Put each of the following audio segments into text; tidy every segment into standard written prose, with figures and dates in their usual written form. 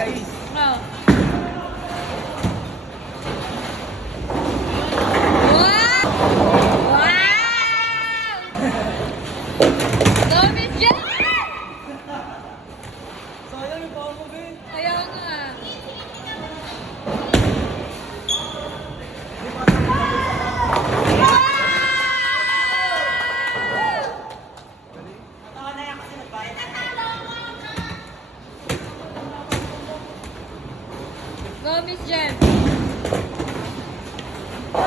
16. Oh. Sayang yung pao mo, Ben. Ayaw nga. Go, Miss Jem. 26.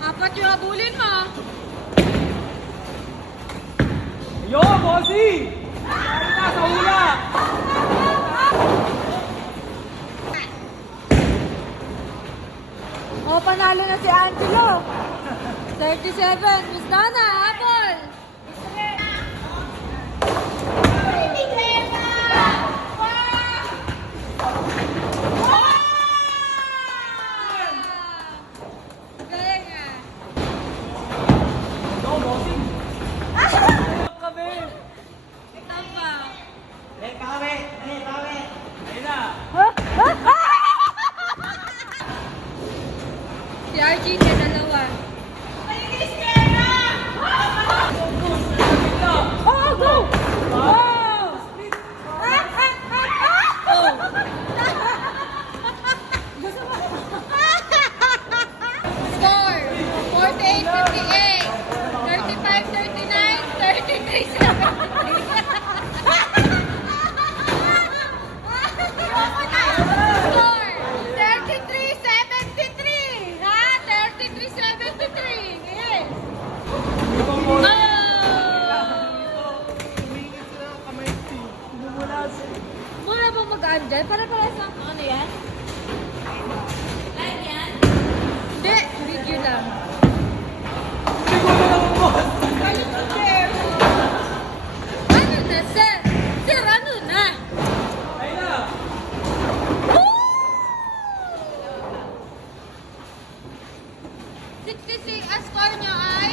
Apat yung abulin mo. Yo, bossy! Ano ka sa hula? O, panalo na si Angelo. 37. Miss Donna, habol. Galing ah. Yo, bossy! Ano ka, Ben? Ito pa. Ayun na. Si RG na dalawa. Oh, go! Oh! Score! 48-58, 35-39, 33-73. Score! 33-73. Ha? 33-73. Yes. Ibang bossy. Oh! Tumingin sila ng kamay ko. Bumulas. Muna bang mag-ano dyan? Para sa ano yan? Live yan? Hindi, video lang. Hindi ko na lang, boss. Ano na, sir? Sir, ano na? Ayun na. Woo! 66, ang score nyo ay?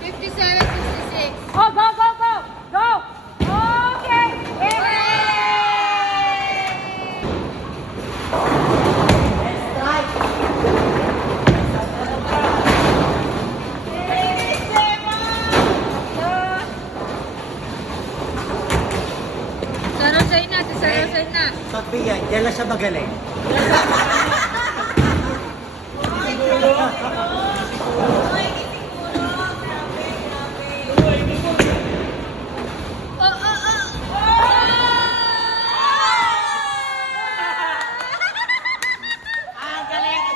57-66. Oh, go, go, go! Go! Okay! Sarosay na, sarosay na. Pagbigay, yan lang siya magaling. Oh, oh, oh. Ah, galing!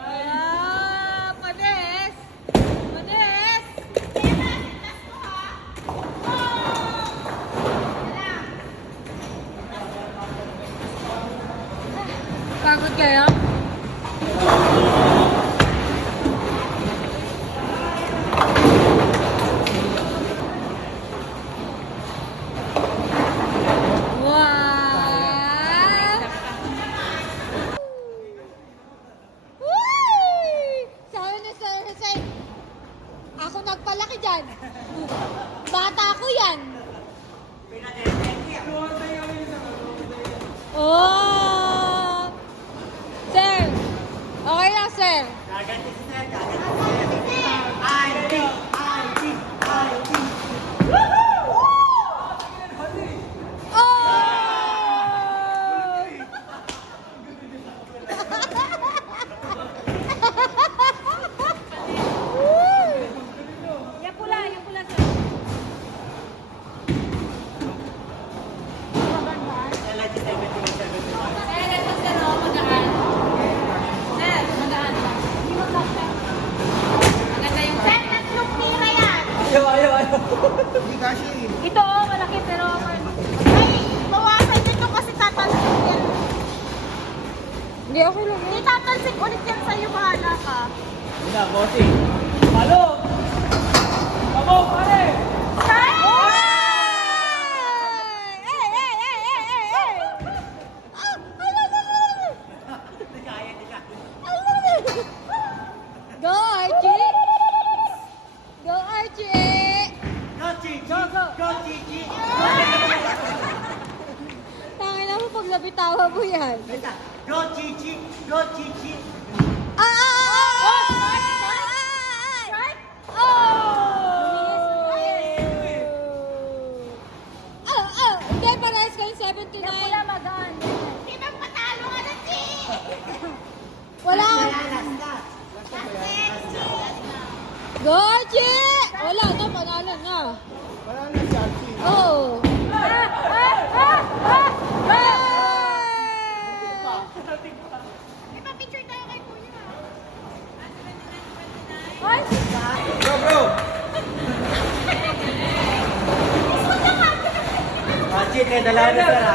Ah, panis! Panis! Pagod kayo? Wow! Uy! Sabi ni Sir Jose, ako nagpalaki dyan. Bata ko yan. Oh! Sir! Okay lang, sir. Gaganti si Sir, gaganti si Sir. ID! ID! ID! Oh! Yung pula, sir. LG 70, 70. Eh, ito sir, oh, magaan. Sir, magaan lang. Maganda yung Sir, tatlong tira yan. Ayaw. Hindi kasi. Ito, oh, malaki, pero... Ay, bawasan nyo to kasi tatalsik yan. Hindi, okay lang. Hindi tatalsik ulit yan sa'yo, bahala ka. Ayun na, bossy. Palo! Go, Gigi! Tangin na mo pag nabitawa mo yan. Wait lang. Go, Gigi! Go, Gigi! Hindi, parehas kayo 7 to 9. Wala magaan. Di ba patalo ka na, Chi? Wala. Last na. Go, Chi! Wala na, panalo na. Wala na si Archie. Oh. May pa-picture tayo kay Kuya. Hoy! Bro, bro! Archie, kaya dala na sir, ha?